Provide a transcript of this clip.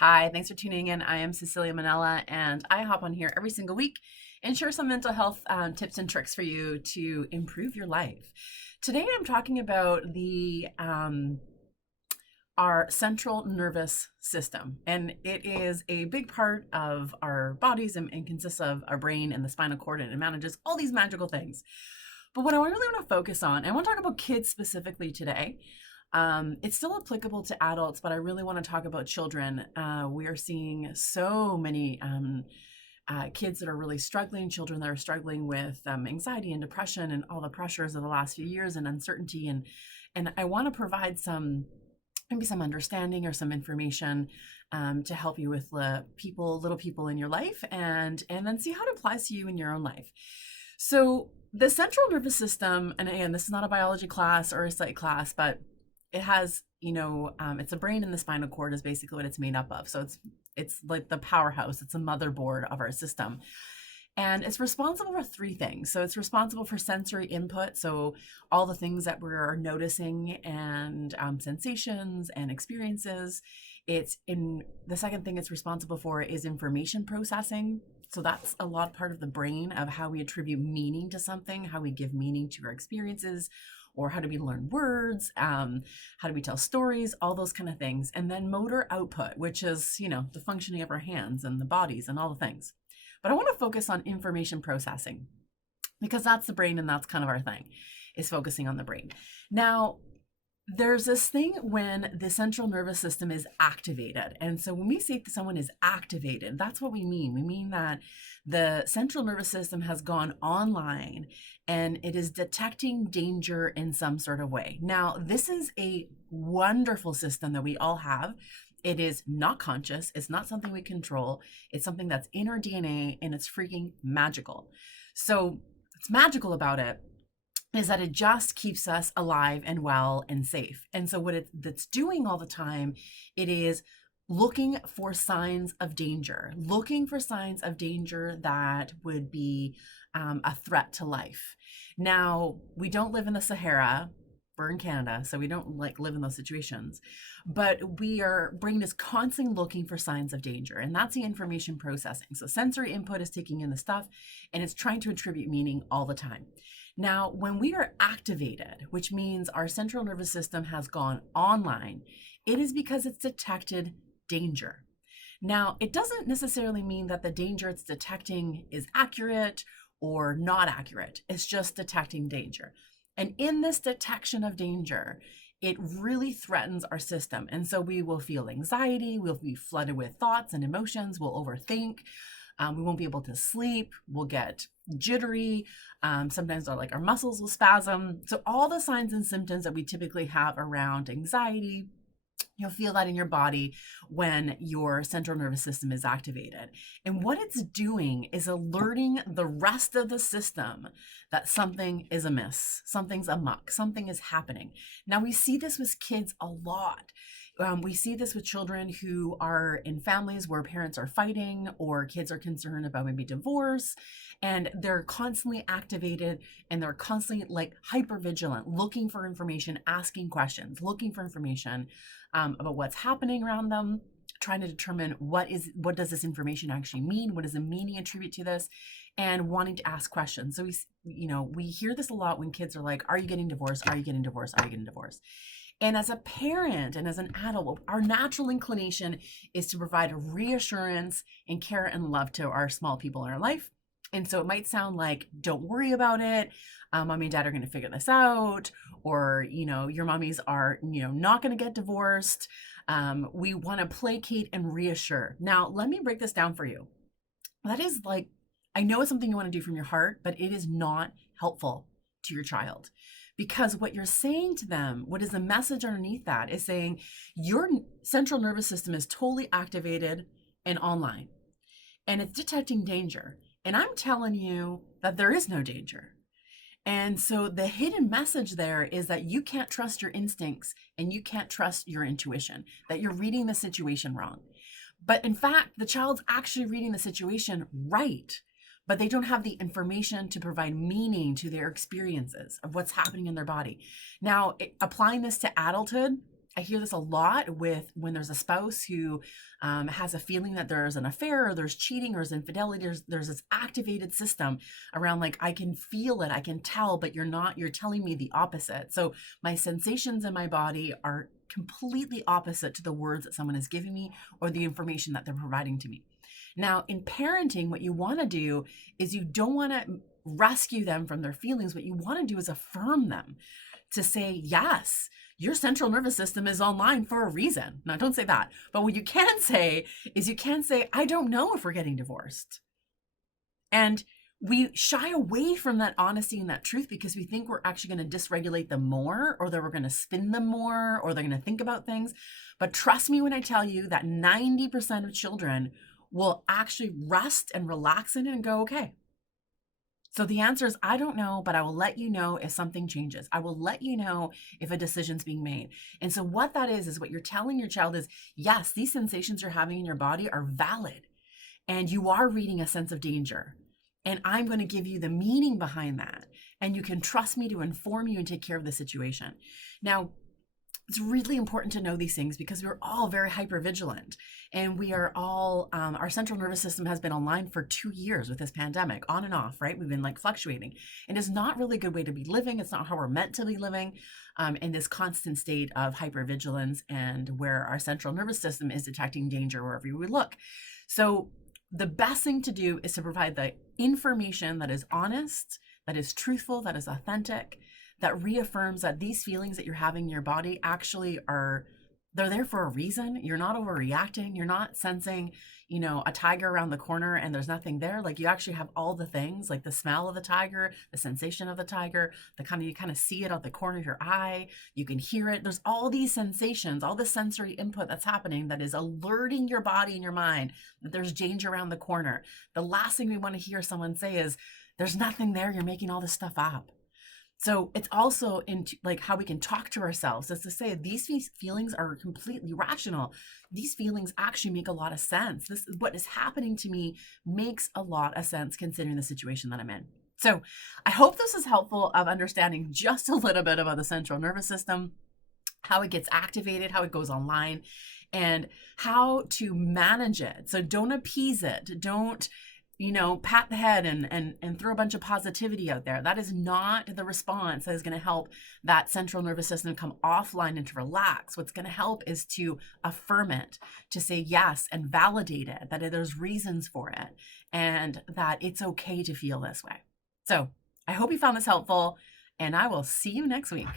Hi, thanks for tuning in. I am Cecilia Manella, and I hop on here every single week and share some mental health tips and tricks for you to improve your life. Today, I'm talking about the our central nervous system, and it is a big part of our bodies and consists of our brain and the spinal cord, and it manages all these magical things. But what I really want to focus on, I want to talk about kids specifically today. It's still applicable to adults, but I really want to talk about children. We are seeing so many kids that are really struggling, children that are struggling with anxiety and depression and all the pressures of the last few years and uncertainty. And I want to provide maybe some understanding or some information to help you with the little people in your life, and then see how it applies to you in your own life. So the central nervous system, and again, this is not a biology class or a psych class, but it has, it's a brain and the spinal cord is basically what it's made up of. So it's like the powerhouse. It's a motherboard of our system. And it's responsible for three things. So it's responsible for sensory input. So all the things that we're noticing and sensations and experiences. The second thing it's responsible for is information processing. So that's a lot part of the brain of how we attribute meaning to something, how we give meaning to our experiences, or how do we learn words, how do we tell stories, all those kind of things. And then motor output, which is, the functioning of our hands and the bodies and all the things. But I want to focus on information processing because that's the brain and that's kind of our thing, is focusing on the brain. Now, there's this thing when the central nervous system is activated. And so when we say that someone is activated, that's what we mean. We mean that the central nervous system has gone online and it is detecting danger in some sort of way. Now, this is a wonderful system that we all have. It is not conscious. It's not something we control. It's something that's in our DNA, and it's freaking magical. So what's magical about it is that it just keeps us alive and well and safe. And so what that's doing all the time, it is looking for signs of danger, that would be a threat to life. Now, we don't live in the Sahara. We're in Canada, so we don't live in those situations. But our brain is constantly looking for signs of danger, and that's the information processing. So sensory input is taking in the stuff, and it's trying to attribute meaning all the time. Now, when we are activated, which means our central nervous system has gone online, it is because it's detected danger. Now, it doesn't necessarily mean that the danger it's detecting is accurate or not accurate. It's just detecting danger. And in this detection of danger, it really threatens our system. And so we will feel anxiety, we'll be flooded with thoughts and emotions, we'll overthink, we won't be able to sleep, we'll get jittery, sometimes our muscles will spasm. So all the signs and symptoms that we typically have around anxiety, you'll feel that in your body when your central nervous system is activated. And what it's doing is alerting the rest of the system that something is amiss, something's amok, something is happening. Now, we see this with kids a lot. We see this with children who are in families where parents are fighting or kids are concerned about maybe divorce, and they're constantly activated and they're constantly hyper vigilant, looking for information, asking questions, looking for information about what's happening around them, trying to determine what does this information actually mean? What does the meaning attribute to this? And wanting to ask questions. So we hear this a lot when kids are like, "Are you getting divorced? Are you getting divorced? Are you getting divorced?" And as a parent and as an adult, our natural inclination is to provide reassurance and care and love to our small people in our life. And so it might sound like, "Don't worry about it. Mommy and dad are going to figure this out." Or, your mommies are, not going to get divorced. We want to placate and reassure. Now, let me break this down for you. That is I know it's something you want to do from your heart, but it is not helpful to your child. Because what you're saying to them, what is the message underneath that, is saying your central nervous system is totally activated and online, and it's detecting danger. And I'm telling you that there is no danger. And so the hidden message there is that you can't trust your instincts and you can't trust your intuition, that you're reading the situation wrong. But in fact, the child's actually reading the situation right, but they don't have the information to provide meaning to their experiences of what's happening in their body. Now, applying this to adulthood, I hear this a lot with when there's a spouse who has a feeling that there's an affair or there's cheating or there's infidelity. There's this activated system around like, I can feel it, I can tell, but you're telling me the opposite. So my sensations in my body are completely opposite to the words that someone is giving me or the information that they're providing to me. Now, in parenting, what you want to do is you don't want to rescue them from their feelings. What you want to do is affirm them to say, yes, your central nervous system is online for a reason. Now, don't say that. But what you can say is you can say, I don't know if we're getting divorced. And we shy away from that honesty and that truth because we think we're actually going to dysregulate them more, or that we're going to spin them more, or they're going to think about things. But trust me when I tell you that 90% of children will actually rest and relax in it and go, okay. So the answer is, I don't know, but I will let you know if something changes. I will let you know if a decision's being made. And so what that is what you're telling your child is, yes, these sensations you're having in your body are valid. And you are reading a sense of danger. And I'm going to give you the meaning behind that. And you can trust me to inform you and take care of the situation. Now, it's really important to know these things because we're all very hypervigilant, and we are all, our central nervous system has been online for 2 years with this pandemic, on and off, right? We've been like fluctuating, and it's not really a good way to be living. It's not how we're meant to be living, in this constant state of hypervigilance, and where our central nervous system is detecting danger wherever we look. So the best thing to do is to provide the information that is honest, that is truthful, that is authentic, that reaffirms that these feelings that you're having in your body actually they're there for a reason. You're not overreacting. You're not sensing, a tiger around the corner and there's nothing there. Like, you actually have all the things, like the smell of the tiger, the sensation of the tiger, you kind of see it out the corner of your eye. You can hear it. There's all these sensations, all the sensory input that's happening that is alerting your body and your mind that there's danger around the corner. The last thing we want to hear someone say is, there's nothing there. You're making all this stuff up. So it's also into like how we can talk to ourselves, is to say these feelings are completely rational. These feelings actually make a lot of sense. This is what is happening to me makes a lot of sense considering the situation that I'm in. So I hope this is helpful of understanding just a little bit about the central nervous system, how it gets activated, how it goes online, and how to manage it. So don't appease it. Don't pat the head and throw a bunch of positivity out there. That is not the response that is going to help that central nervous system come offline and to relax. What's going to help is to affirm it, to say yes and validate it, that there's reasons for it, and that it's okay to feel this way. So I hope you found this helpful, and I will see you next week.